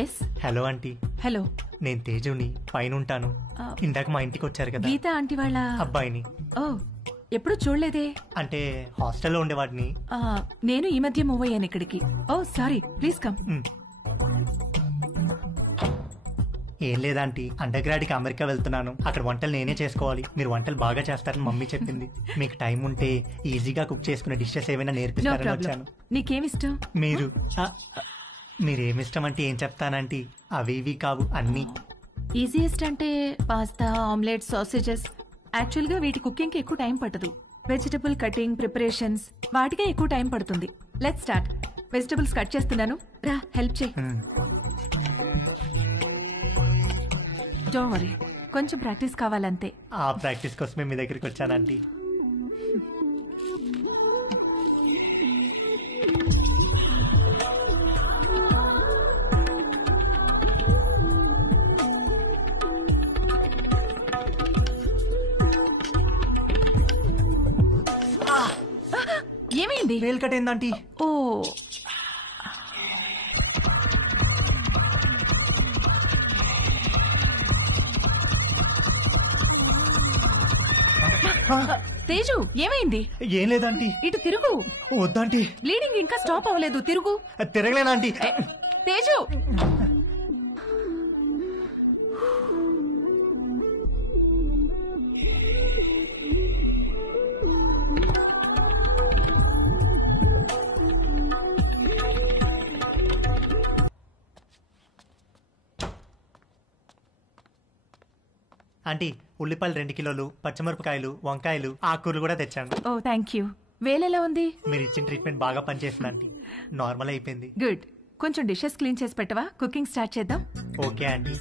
Yes. Hello aunty. Hello, నేను తేజుని, పైన ఉంటాను. ఇందాక మా ఇంటికి వచ్చారు కదా, గీత ఆంటీ వాళ్ళ అబ్బాయిని. ఓ, ఎప్పుడు చూడలేదే. అంటే హాస్టల్లో ఉండేవాడిని. నేను ఈ మధ్య మూవ్ అయ్యాను ఇక్కడికి. ఓ సారీ, ప్లీజ్ కమ్. ఏం లేదాంటీ, అండర్ గ్రాడ్కి అమెరికా వెళ్తున్నాను. అక్కడ వంటలు నేనే చేసుకోవాలి. మీరు వంటలు బాగా చేస్తారని మమ్మీ చెప్పింది. మీకు టైం ఉంటే ఈజీగా కుక్ చేసుకునే డిషెస్ ఏమైనా నేర్పిస్తారని వచ్చాను. నీకేమిష్టం? మీరేమిష్టం అంటే ఏం చెప్తానంటీ, అవి ఇవి కావు అన్ని. ఈజియెస్ట్ అంటే పాస్తా, ఆమ్లెట్, సాసేజెస్. యాక్చువల్ గా వీటి కుకింగ్ కి ఎక్కువ టైం పట్టదు. వెజిటబుల్ కటింగ్, ప్రిపరేషన్స్ వాటికే ఎక్కువ టైం పడుతుంది. Let's start. వెజిటబుల్స్ కట్ చేస్తున్నాను, రా హెల్ప్ చేయి. డోంట్ వరీ, కొంచెం ప్రాక్టీస్ కావాలంతే. ఆ ప్రాక్టీస్ కోసమే మీ దగ్గరికి వచ్చానంటీ. ఏమైంది? వేలు కట్టేందంటీ. ఓ, తేజు ఏమైంది? ఏం లేదంటీ. ఇటు తిరుగు. వద్దంటీ, బ్లీడింగ్ ఇంకా స్టాప్ అవ్వలేదు, తిరుగు. తిరగలేనంటీ. తేజు, ఆంటీ, ఉల్లిపాయలు 2 కిలోలు, పచ్చిమిరపకాయలు, వంకాయలు, ఆకుకూరలు కూడా తెచ్చాను. ఓ థ్యాంక్ యూ. వేలెలా ఉంది? మీరు ఇచ్చిన ట్రీట్మెంట్ బాగా పనిచేస్తుంది ఆంటీ. నార్మల్ అయిపోయింది. గుడ్. కొంచెం డిషెస్ క్లీన్ చేసి పెట్టవా? కుకింగ్ స్టార్ట్ చేద్దాం. Okay aunty.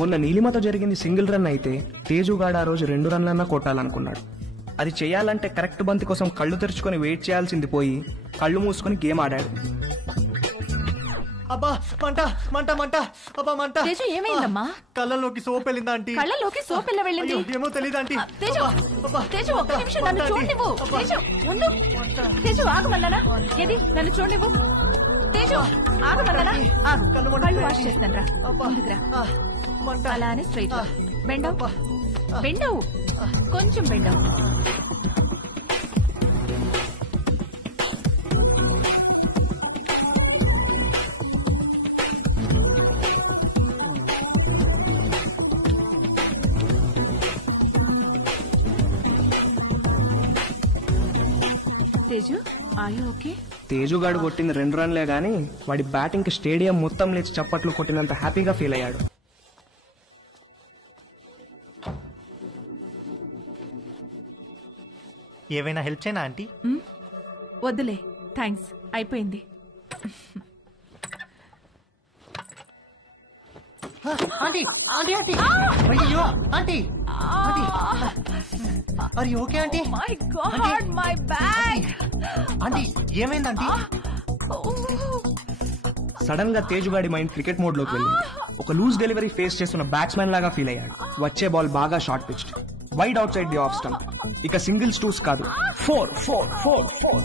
మొన్న నీలిమతో జరిగింది సింగిల్ రన్ అయితే తేజుగాడు ఆ రోజు 2 రన్లన్నా కొట్టాలనుకున్నాడు. అది చేయాలంటే కరెక్ట్ బంతి కోసం కళ్ళు తెరుచుకొని వెయిట్ చేయాల్సింది పోయి కళ్ళు మూసుకొని గేమ్ ఆడాడు. అబ్బా మంట మంట మంట, అబ్బా మంట. తేజు ఏమైందమ్మా? కళ్ళలోకి సోప్ వెళ్ళిందా ఆంటీ? కళ్ళలోకి సోప్ ఎలా వెళ్ళింది? ఏమో తెలియదు ఆంటీ. తేజు, తేజు ఒక్క నిమిషం నన్ను చూడనివ్వు. తేజు ఉండు. తేజు ఆగమన్నానా? ఏది నన్ను చూడనివ్వు. తేజు ఆగమన్నానా? ఆగు, కళ్ళు వాష్ చేస్తాను రా. ముందుకురా. అలానే స్ట్రైట్ బెండవు, బెండవు, కొంచెం బెండవు. Teju, are you okay? తేజుగాడు కొట్టింది 2 రన్లే గానీ వాడి బ్యాటింగ్ కి స్టేడియం మొత్తం లేచి చప్పట్లు కొట్టినంత హ్యాపీగా ఫీల్ అయ్యాడు. ఏవైనా హెల్ప్ చేయనా ఆంటీ? వద్దులే, థ్యాంక్స్, అయిపోయింది. ఆంటీ ఆంటీ ఆంటీ, అయ్యో aunty aunty, are you okay aunty? My god, my bag. Aunty ఏమైంది ఆంటీ? సడన్ గా తేజుగాడి మైండ్ క్రికెట్ మోడ్ లోకి వెళ్ళింది. ఒక లూజ్ డెలివరీ ఫేస్ చేస్తున్న బ్యాట్స్మెన్ లాగా ఫీల్ అయ్యాడు. వచ్చే బాల్ బాగా short pitched, wide outside the off stump. ఇక సింగిల్స్, టూస్ కాదు, 4 4 4 4.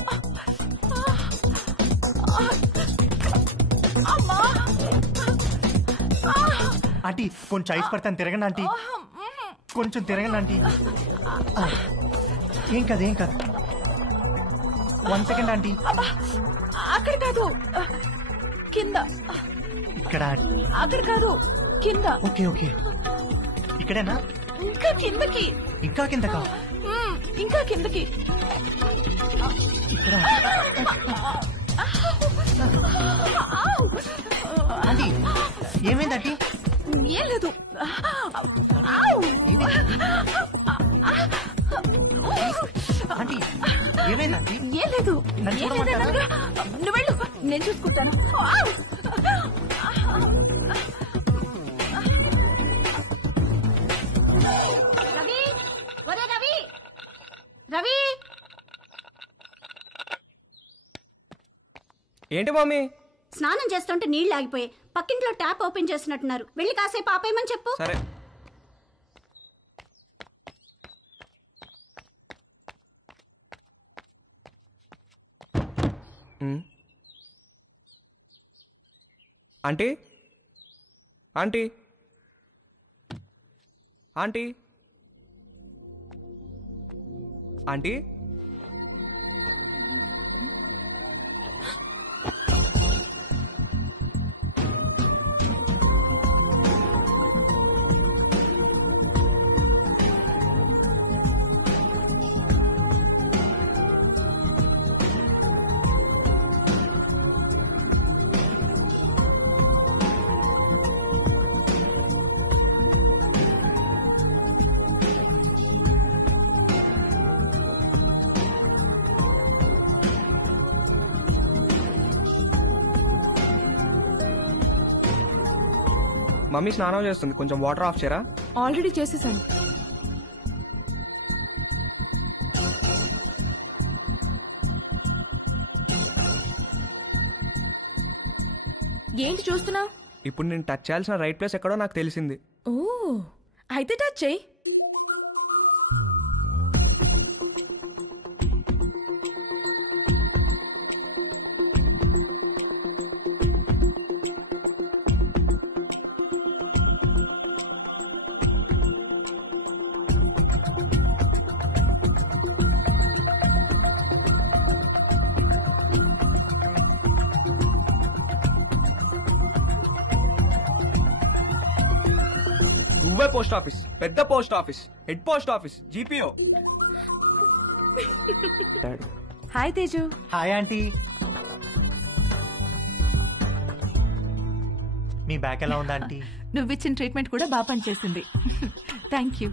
ఆంటీ కొంచెం ఐస్ పడతాను, తిరగండి ఆంటీ, కొంచెం తిరగండి ఆంటీ. ఏం కాదు ఏం కాదు. 1 సెకండ్ ఆంటీ. అక్కడ కాదు, కింద. ఇక్కడ. అక్కడ కాదు, కింద. ఓకే ఓకే, ఇక్కడేనా? ఇంకా కిందకి. ఇంకా కిందకా? ఇంకా కిందకి. ఇక్కడ. ఆంటీ ఏమైంది ఆంటీ? ఏం లేదు, లేదు నన్ను ఏం లేదు, చూడమంటారా? నన్ను- నువ్వు వెళ్ళు, నేను చూసుకుంటాను. రవి, ఒరే రవి, రవి. ఏంటి మమ్మీ? స్నానం చేస్తుంటే నీళ్లు ఆగిపోయాయి. పక్కింట్లో ట్యాప్ ఓపెన్ చేసినట్టున్నారు. వెళ్ళి కాసేపు ఆపేయమని చెప్పు. సరే. Aunty, aunty, aunty, aunty. Mummy స్నానం చేస్తుంది, కొంచెం వాటర్ ఆఫ్ చేయరా? ఆల్రెడీ చేసేసాను. ఏంటి చూస్తున్నావు? ఇప్పుడు నేను టచ్ చేయాల్సిన రైట్ ప్లేస్ ఎక్కడో నాకు తెలిసింది. ఓ, అయితే టచ్ చెయ్యి. దుబాయ్ పోస్ట్ ఆఫీస్, పెద్ద post office, head post office, GPO. Hi Teju. Hi aunty. మీ బ్యాక్ ఎలా ఉందా ఆంటీ? నువ్విచ్చిన ట్రీట్మెంట్ కూడా బాగా పనిచేసింది. Thank you.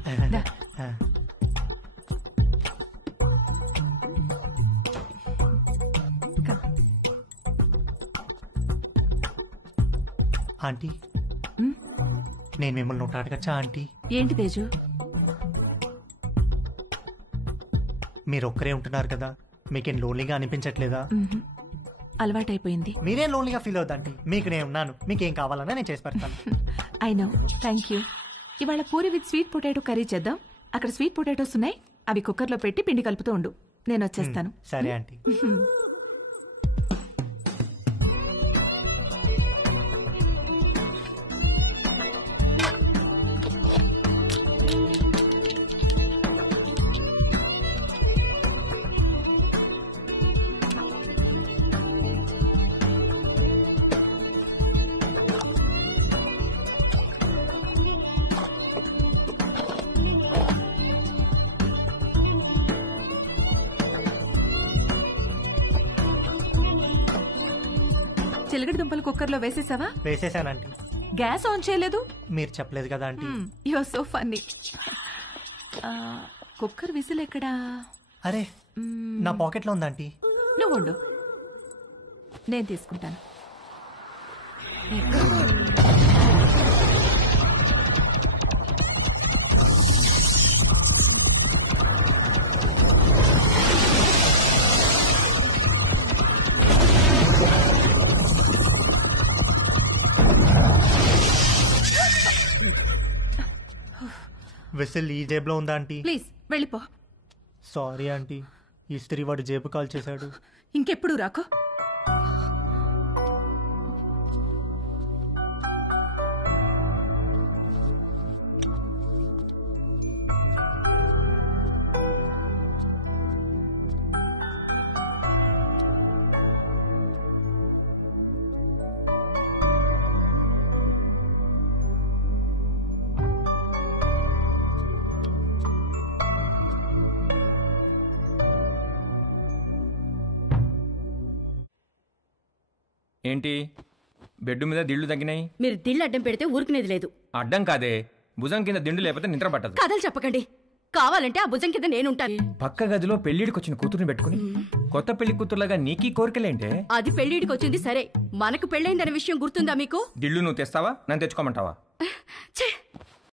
ఆంటీ, నేను మిమ్మల్ని ఒకటి అడగచ్చా ఆంటీ? ఏంటి తేజు? మీరు ఒక్కరే ఉంటున్నారు కదా, మీకేం లోన్లీగా అనిపించట్లేదా? అలవాటైపోయింది. మీరేం లోన్లీగా ఫీల్ అవుతాంటీ, మీకు నేను ఉన్నాను. మీకేం కావాలన్నా నేను చేసి పెడతాను. I know, thank you. ఇవాళ puri with sweet potato curry చేద్దాం. అక్కడ స్వీట్ పొటాటోస్ ఉన్నాయి, అవి కుక్కర్లో పెట్టి పిండి కలుపుతూ ఉండు, నేను వచ్చేస్తాను. సరే ఆంటీ. చిలకడ దుంపలు కుక్కర్లో వేసేసావా? వేసేసానంటీ. గ్యాస్ ఆన్ చేయలేదు? మీరు చెప్పలేదు కదా aunty. You are so funny. Cooker whistle ఎక్కడా? అరే, నా పాకెట్లో ఉందంటీ. నువ్వు ఉండు, నేను తీసుకుంటాను. విసిల్ ఈ జేబులో ఉందా ఆంటీ? ప్లీజ్ వెళ్ళిపో. సారీ ఆంటీ, ఇస్త్రీ వాడు జేబు కాల్ చేశాడు. ఇంకెప్పుడు రాకో. ఏంటి బెడ్ మీద దిళ్ళు తగ్గినాయి? మీరు దిళ్ళు అడ్డం పెడితే ఊరుకునేది లేదు. అడ్డం కాదే, భుజం కింద దిండు లేకపోతే నిద్ర పట్టదు. కథలు చెప్పకండి. కావాలంటే ఆ భుజం కింద నేనుంటాను. పక్క గదిలో పెళ్లిడికి వచ్చిన కూతురుని పెట్టుకుని కొత్త పెళ్లి కూతురులాగా నీకీ కోరికలేంటే? అది పెళ్లిడికి వచ్చింది సరే, మనకు పెళ్ళైందనే విషయం గుర్తుందా మీకు? దిళ్ళు నువ్వు తెస్తావా, నన్ను తెచ్చుకోమంటావా? ఛే,